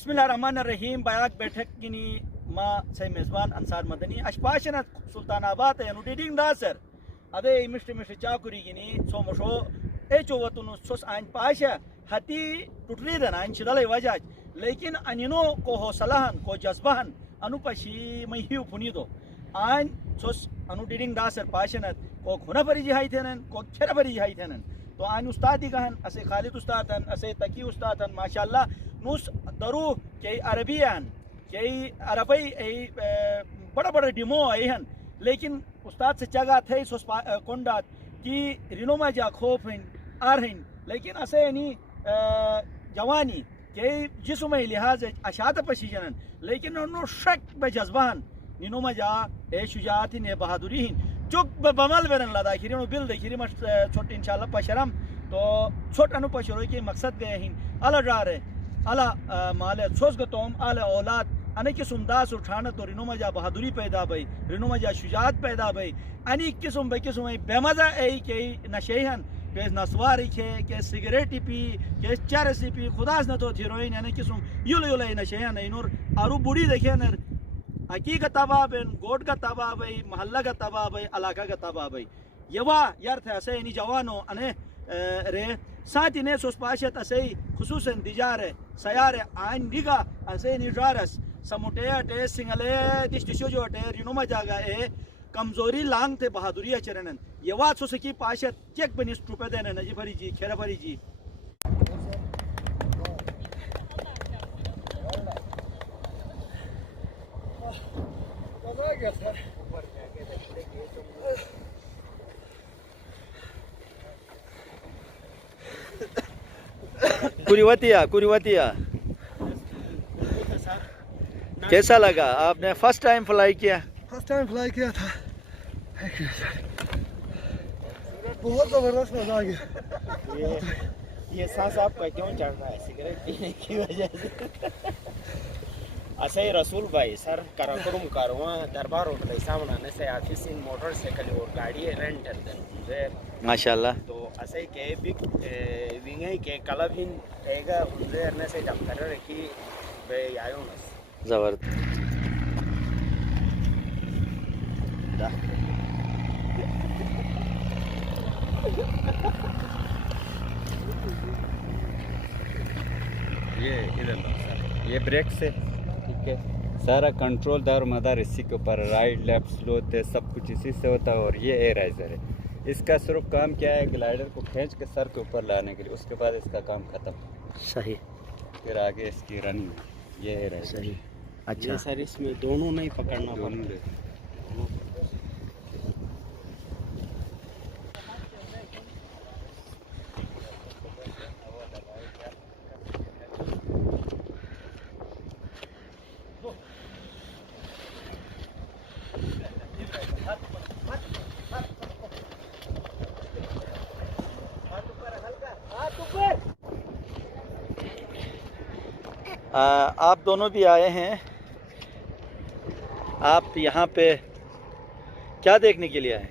बिस्मिल्लाहिर्रहमानिर्रहीम बायाक बैठक किनी मा से मेज़बान अंसार मदनी अशपाशन सुल्तानाबाद यानु डीडिंग दासर अदे मिष्ट चाकुरी गिनी सोमशो ए चोवतुनु सोस आन पाशा हती टुटली दना इन चिदले वजाज लेकिन अनिनो को हौसलाहन को जज्बाहन अनुपशी महियु पुनिदो आन सोस अनु डीडिंग दासर पाशनत को खुना परी जिहाई थेनन को छेरा परी जिहाई थेनन तो आन उस्ताद गहन असे खालिद उस्तादन असे तकी उस्तादन माशाअल्लाह नुस दरू के अरबियन के अरबई बड़ा बड़ा डिमो आयन लेकिन उस्ताद से जगह थे सोस कोंडात की रिनोमा जा खोफिन आरहिन लेकिन असे नी जवानी के जिसम लिहाज अशात पशीजन लेकिन नो शक बे जज्बान निनोमा जा ए शुजात ने बहादुरी चुक बमल बेरन लदा खिरिनो बिल दे खिरि मत छोट इंशाल्लाह पशरम तो छोट अनु पशरो के मकसद गए हिन अला जा रहे अला माले सोच गतोम अला औलाद अने किस्म दास उठाना तो रिनो मजा बहादुरी पैदा भई रिनो मजा शुजात पैदा भई अनी किस्म बे किस्म बेमजा ए के नशेहन के नसवारी के सिगरेट पी के चरसी पी खुदास न तो हिरोइन अने किस्म युल युल नशेहन इनोर आरु बुढ़ी देखे न हकीकत तबाबन गोड का तबाबई महल्ला का तबाबई इलाका का तबाबई यवा यार थे ऐसे नी जवानो अने रे साथ ही ने सोस्पाशत असे खुसूसन दिजारे सयारे आइन दिगा असे निजारस समुटे टे सिंगले दिशो जो टे रिनुमा जागा ए कमजोरी लांग थे बहादुरी चरणन यवा सोसकी पाशत चेक बनी स्टूपे देने नजी भरी जी खेरा भरी जी कुरीवतिया कैसा लगा आपने फर्स्ट टाइम फ्लाई किया? फर्स्ट टाइम फ्लाई किया था, बहुत जबरदस्त मजा आ गया। ये सांस आपका क्यों चढ़ रहा है? सिगरेट पीने की वजह से। असई रसूल भाई सर कराकुरुम कारवा दरबार होटल सामने से ऑफिस इन मोटरसाइकिल और गाड़ी रेंट करते माशाल्लाह। तो असई के बिग विंगे के कलब हिन एगा उनरे ने से डॉक्टर की बे आयोनस जबरदस्त ये इधर लो सर, ये ब्रेक से ठीक है, सारा कंट्रोल दार मदार इसी के ऊपर, राइट लेफ्ट स्लो थे सब कुछ इसी से होता है। और ये एयराइजर है, इसका सिर्फ काम क्या है, ग्लाइडर को खींच के सर के ऊपर लाने के लिए, उसके बाद इसका काम ख़त्म। सही। फिर आगे इसकी रनिंग। ये एयराइजर सही। अच्छा सर इसमें दोनों नहीं पकड़ना पड़ता। आप दोनों भी आए हैं, आप यहाँ पे क्या देखने के लिए आए?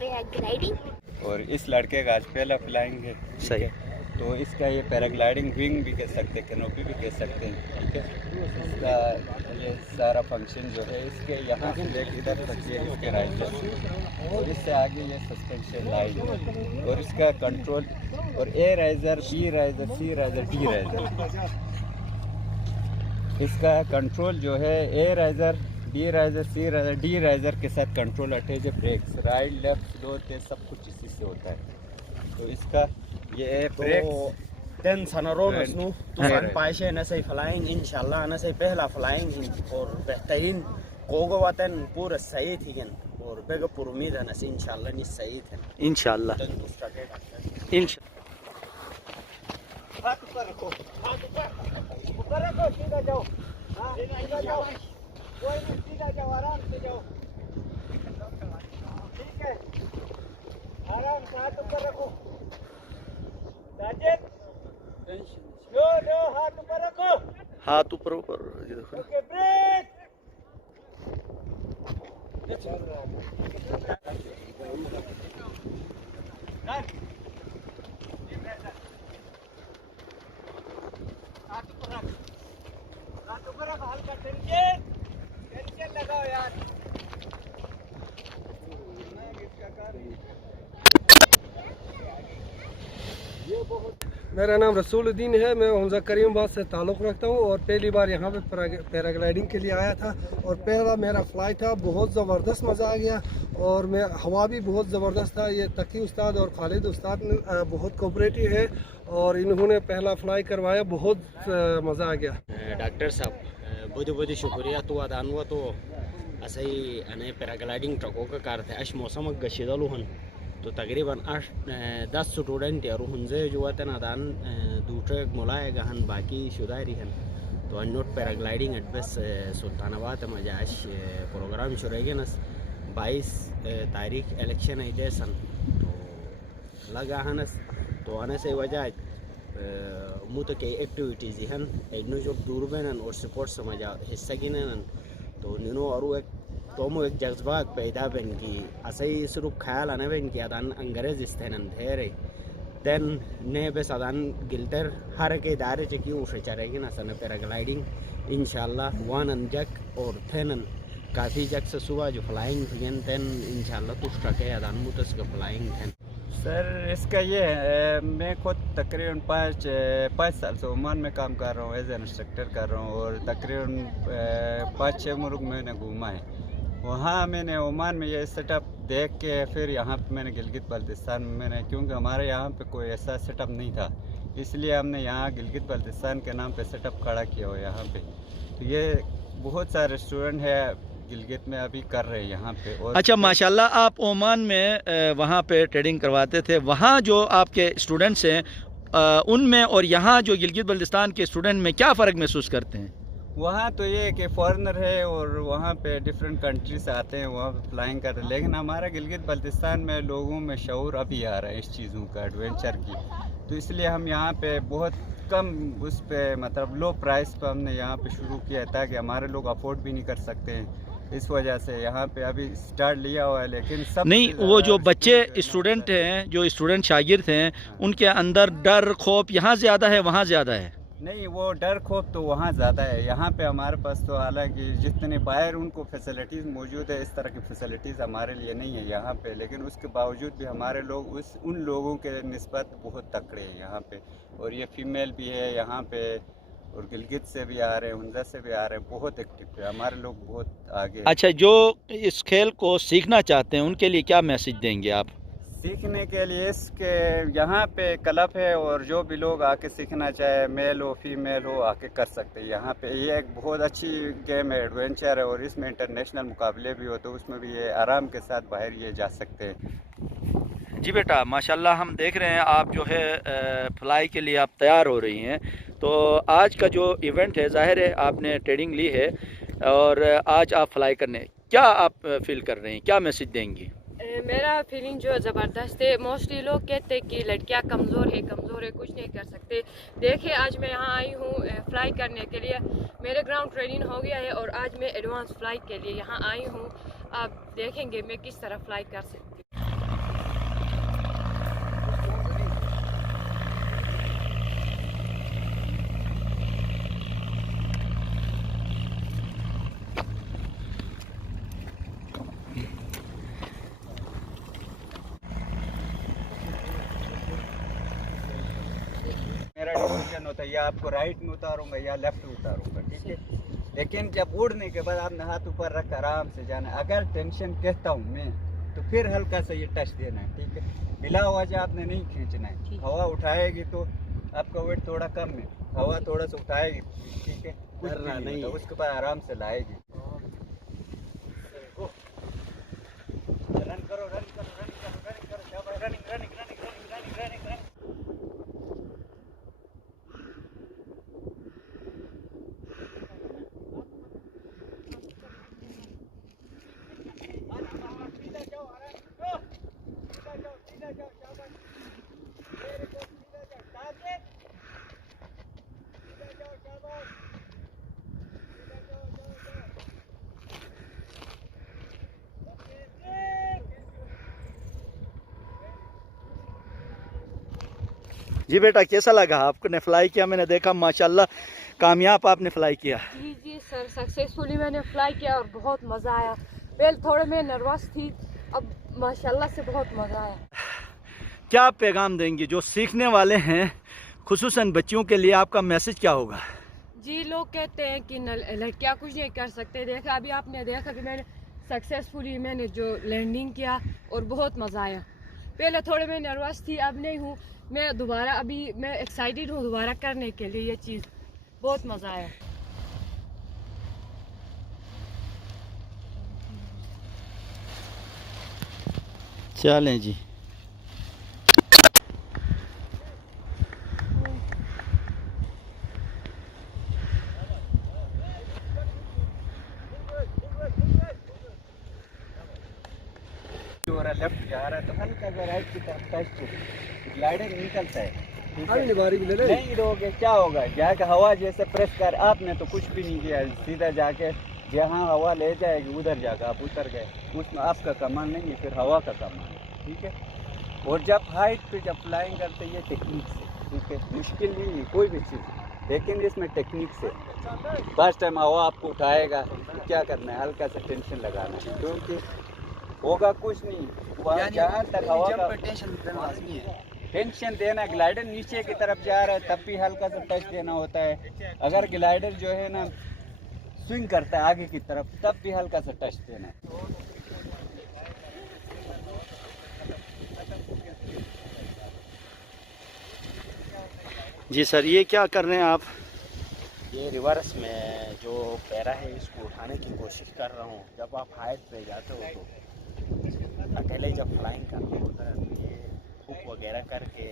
पैराग्लाइडिंग। और इस लड़के का आज पहला फ्लाइंग है। सही। तो इसका ये पैराग्लाइडिंग विंग भी कह सकते हैं, कैनोपी भी कह सकते हैं, ठीक है। इसका ये सारा फंक्शन जो है, इसके यहाँ से लेकर इधर तक ये इसके राइजर और इससे आगे ये सस्पेंशन लाइन और इसका कंट्रोल और A riser, B riser, C riser, D riser. इसका कंट्रोल जो है A riser, B riser, C riser, D riser के साथ control attach brakes, right left slow तेज सब कुछ इसी से होता है। तो इसका ये ब्रेक्स टेन सनरोनस नु तुसान पाइशे न से फ्लाइंग इंशाल्लाह न से पहला फ्लाइंग और बेहतरीन कोगो वतन पूरा सही थी और बेग पूरी उम्मीद है न से इंशाल्लाह नि सही थे इंशाल्लाह। हाथ ऊपर रखो, हाथ ऊपर रखो, सीधा जाओ, हाँ सीधा जाओ, कोई नहीं, सीधा जाओ, आराम से जाओ, ठीक है, आराम से हाथ ऊपर रखो, साजिद, लो हाथ ऊपर रखो, हाथ ऊपर ओके ब्रेक, हल्का टेंशन लगाओ यार। मेरा नाम रसूलुद्दीन है। मैं हमजा करीमाबाद से ताल्लुक़ रखता हूँ और पहली बार यहाँ पे पैराग्लाइडिंग के लिए आया था और पहला मेरा फ़्लाइट था। बहुत ज़बरदस्त मज़ा आ गया और मैं हवा भी बहुत ज़बरदस्त था। ये तकी उस्ताद और खालिद उस्ताद ने बहुत कोऑपरेटिव है और इन्होंने पहला फ़्लाई करवाया। बहुत मज़ा आ गया। डॉक्टर साहब बहुत शुक्रिया तो अदान हुआ तो असही अने पैराग्लाइडिंग ट्रकों का कार थे अश मौसम गशीदल हन तो तकरीबन 10 स्टूडेंट या रुहंजे जो है नादान दूसरे मुलाय गहन बाकी शुदारी हैं तो अनोट पैराग्लाइडिंग एडवेस सुल्तानाबाद मजाश प्रोग्राम शुरेगी नस 22 तारीख इलेक्शन है जैसन तो लगा हनस तो आने से वजह मुत के एक्टिविटीज़ हैं इन्हों जो दूरबीन और सपोर्ट समझा हिस्सा गिनन तो निनो और एक तोमो एक जज्बात पैदा बन की असही सिर्फ ख्याल आने बन की अदान अंग्रेज इस्तेनन धेरे देन ने बस अदान गिल्टर हर के दायरे चकी उसे चलेगी ना सन पैराग्लाइडिंग इंशाल्लाह वन अनजक और थेनन काफ़ी जग से सुबह जो फ्लाइंग थी देन इंशाल्लाह कुछ रखे अदान मुतस का फ्लाइंग थे। सर इसका ये है मैं खुद तकरीबन पाँच साल से ओमान में काम कर रहा हूँ एज एन इंस्ट्रक्टर कर रहा हूँ और तकरीबन 5-6 मुल्क मैंने घूमा है। वहाँ मैंने ओमान में ये सेटअप देख के फिर यहाँ पे मैंने गिलगित बल्तिस्तान में मैंने क्योंकि हमारे यहाँ पे कोई ऐसा सेटअप नहीं था इसलिए हमने यहाँ गिलगित बल्तिस्तान के नाम पे सेटअप खड़ा किया हो यहाँ पे। तो ये बहुत सारे स्टूडेंट है गिलगित में अभी कर रहे हैं यहाँ पे। और अच्छा माशाल्लाह, आप ओमान में वहाँ पे ट्रेडिंग करवाते थे, वहाँ जो आपके स्टूडेंट्स हैं उनमें और यहाँ जो गिलगित बल्तिस्तान के स्टूडेंट में क्या फ़र्क महसूस करते हैं? वहाँ तो ये कि फॉरेनर है और वहाँ पे डिफरेंट कंट्री से आते हैं वहाँ पे फ्लाइंग कर रहे हैं, लेकिन हमारा गिलगित बल्तिस्तान में लोगों में शऊर अभी आ रहा है इस चीज़ों का एडवेंचर की। तो इसलिए हम यहाँ पे बहुत कम उस पे मतलब लो प्राइस पे हमने यहाँ पे शुरू किया है ताकि हमारे लोग अफोर्ड भी नहीं कर सकते हैं। इस वजह से यहाँ पे अभी स्टार्ट लिया हुआ है लेकिन सब नहीं, वो जो बच्चे स्टूडेंट हैं, जो स्टूडेंट शागिर्द हैं, उनके अंदर डर खौफ यहाँ ज़्यादा है वहाँ ज़्यादा है? नहीं, वो डर खौफ तो वहाँ ज़्यादा है। यहाँ पे हमारे पास तो हालांकि जितने बाहर उनको फैसिलिटीज़ मौजूद है इस तरह की फैसिलिटीज़ हमारे लिए नहीं है यहाँ पे, लेकिन उसके बावजूद भी हमारे लोग उन लोगों के निस्बत बहुत तकड़े हैं यहाँ पे। और ये फीमेल भी है यहाँ पे और गिलगित से भी आ रहे हैं, हुंजा से भी आ रहे हैं, बहुत एक्टिव है हमारे लोग, बहुत आगे। अच्छा, जो इस खेल को सीखना चाहते हैं उनके लिए क्या मैसेज देंगे आप? सीखने के लिए इसके यहाँ पे क्लब है और जो भी लोग आके सीखना चाहे मेल हो फीमेल हो आके कर सकते हैं यहाँ पे। ये एक बहुत अच्छी गेम है, एडवेंचर है और इसमें इंटरनेशनल मुकाबले भी हो तो उसमें भी ये आराम के साथ बाहर ये जा सकते हैं। जी बेटा, माशाल्लाह हम देख रहे हैं आप जो है फ्लाई के लिए आप तैयार हो रही हैं। तो आज का जो इवेंट है ज़ाहिर है आपने ट्रेनिंग ली है और आज आप फ्लाई करने, क्या आप फील कर रहे हैं, क्या मैसेज देंगी? मेरा फीलिंग जो ज़बरदस्त है। मोस्टली लोग कहते हैं कि लड़कियां कमज़ोर है, कुछ नहीं कर सकते। देखिए आज मैं यहाँ आई हूँ फ्लाई करने के लिए। मेरे ग्राउंड ट्रेनिंग हो गया है और आज मैं एडवांस फ्लाई के लिए यहाँ आई हूँ। आप देखेंगे मैं किस तरह फ्लाई कर सकती हूँ। मेरा डिसीजन होता है या आपको राइट में उतारूंगा या लेफ्ट में उतारूंगा, ठीक है। लेकिन जब उड़ने के बाद आपने हाथ ऊपर रख आराम से जाना है। अगर टेंशन कहता हूँ मैं तो फिर हल्का सा ये टच देना है, ठीक है। बिला वजह आपने नहीं खींचना है। हवा उठाएगी तो आपका वेट थोड़ा कम है, हवा थोड़ा सा उठाएगी, ठीक है, कुछ नहीं तो उसके बाद आराम से लाएगी। रन करो, रन करो, रन करो, रन करो, शाबाश, running running running running running running. जी बेटा, कैसा लगा आपने फ्लाई किया? मैंने देखा माशाल्लाह कामयाब आपने फ्लाई किया। जी जी सर, सक्सेसफुली मैंने फ्लाई किया और बहुत मज़ा आया। पहले थोड़े मैं नर्वस थी, अब माशाल्लाह से बहुत मज़ा आया। क्या पैगाम देंगे जो सीखने वाले हैं, खुसूसन बच्चियों के लिए आपका मैसेज क्या होगा? जी, लोग कहते हैं कि लड़कियाँ कुछ नहीं कर सकते। देखा, अभी आपने देखा कि मैंने सक्सेसफुली मैंने जो लैंडिंग किया और बहुत मज़ा आया। पहले थोड़े मैं नर्वस थी, अब नहीं हूँ। मैं दोबारा अभी मैं एक्साइटेड हूँ दोबारा करने के लिए। ये चीज़ बहुत मज़ा आया। चलें जी। लेफ्ट जा रहा है तो हल्का सा राइट की तरफ टच ग्लाइडर निकलता है। नहीं रोगे क्या होगा, जाके हवा जैसे प्रेस कर आपने तो कुछ भी नहीं किया, सीधा जाके जहाँ हवा ले जाएगी उधर जाकर आप उतर गए। उसमें आपका कमाल नहीं है, फिर हवा का कमाल है। ठीक है। और जब हाइट पे जब फ्लाइंग करते हैं ये टेक्निक से, ठीक है, मुश्किल नहीं है कोई भी चीज़, लेकिन इसमें टेक्निक से। फर्स्ट टाइम हवा आपको उठाएगा तो क्या करना है, हल्का सा टेंशन लगाना है, क्योंकि होगा कुछ नहीं। जहाँ तक हवा का टेंशन देना, ग्लाइडर नीचे की तरफ जा रहा है तब भी हल्का सा टच देना होता है। अगर ग्लाइडर जो है ना स्विंग करता है आगे की तरफ तब भी हल्का सा टच देना है। जी सर, ये क्या कर रहे हैं आप? ये रिवर्स में जो पैरा है इसको उठाने की कोशिश कर रहा हूँ। जब आप हाइट पे जाते हो तो अकेले जब फ्लाइंग करना होता है तो ये हुक वगैरह करके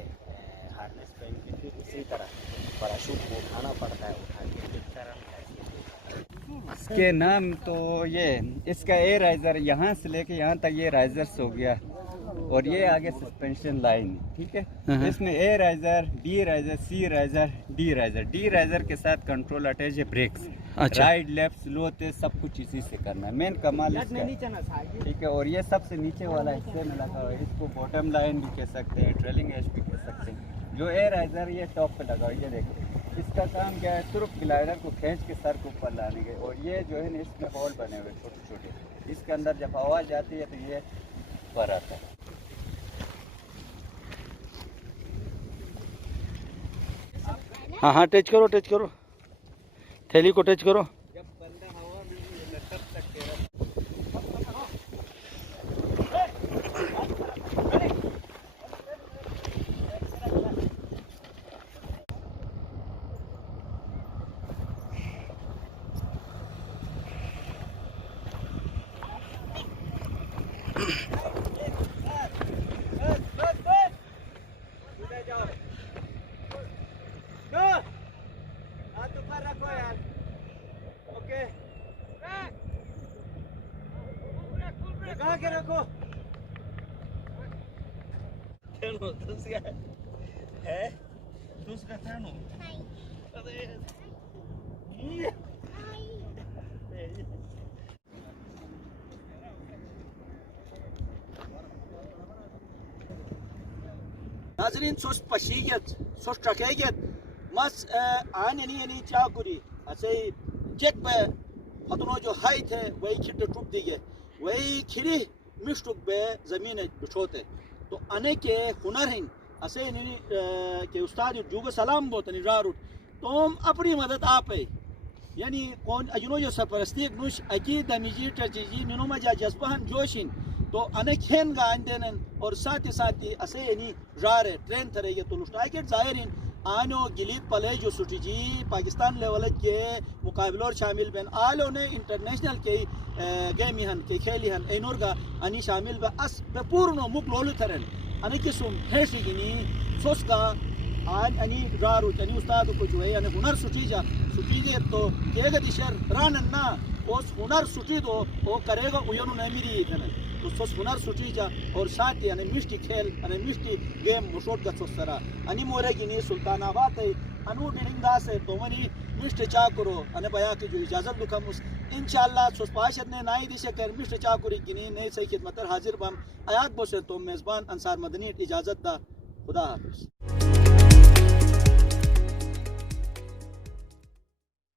हार्नेस पहन के फिर इसी तरह पैराशूट को उठाना पड़ता है। उठा के इस तरह इसके नाम तो ये इसका ए राइजर यहाँ से लेके यहाँ तक ये राइजर्स हो गया और ये आगे सस्पेंशन लाइन, ठीक है। इसमें A riser, B riser, C riser, D riser. D riser के साथ कंट्रोल अटैच है ब्रेक्स। अच्छा। राइट लेफ्ट स्लो तेज सब कुछ इसी से करना है, मेन कमाल इसका, ठीक है। और ये सबसे नीचे वाला हिस्से में लगा हुआ है, इसको बॉटम लाइन भी कह सकते हैं, ट्रेलिंग एज भी कह सकते हैं। जो ए राइजर ये टॉप पे लगा हुआ है, ये देखो इसका काम क्या है, सिर्फ ग्लाइडर को खींच के सर के ऊपर लाने के। और ये जो है ना इसमें होल बने हुए छोटे छोटे, इसके अंदर जब हवा जाती है तो ये ऊपर आता है। हाँ हाँ, टच करो टच करो, थैली को टच करो। जब बंदा हवा में तब तक के रखो है दूसरा थानो नाजरीन सोस पशीयत सोस ट्रकेयत मस आने नहीं चाकुरी ऐसे जेक पे हतनो जो हाइट है वही खिट टूट दी गए वही खिरी मिष्टुक बे ज़मीन बिठोते तो अने के हुनर हैं असे नहीं के उस्ताद जुग सलाम बोतनी रारूट तुम अपनी मदद आप है यानी कौन अजनो जो सरपरस्ती नुश अकीद दमीजी टर्जी निनो मजा जज्बान जोशिन तो अने खेन गा अंदेनन और साथ ही असे यानी रारे ट्रेन थरे ये तो लुस्टाइकेट जाहिरिन आनो गिलीत पले जो सुटीजी पाकिस्तान लेवल के मुकाबलों शामिल बेन आलो ने इंटरनेशनल के गेमी हन के खेली हन एनोरगा अनि शामिल बे अस बे पूर्ण मुक लोलु थरन अनि किसुम हेशिगिनी सोस्का आन अनि रारू अनि उस्ताद को जो है अनि हुनर सुटीजे तो केगा दिशर रानन ना उस हुनर सुटी दो वो करेगा उयनु नमीरी थन तो सोस हुनर सुटीजा और साथ यानी मिष्टी खेल अनि मिष्टी गेम मुशोट का सोसरा अनि मोरे गिनी सुल्तानाबाद है अनु डिंगा से तो मनी मिष्टी चाकुरो अनि बया की जो इजाजत दुखम उस इंशाल्लाह सोस पाशद ने नाई दिशे कर मिष्टी चाकुरी गिनी नई सही खिदमत हाजिर बम आयात बोसे तो मेजबान अंसार मदनी इजाजत दा खुदा हाफिज।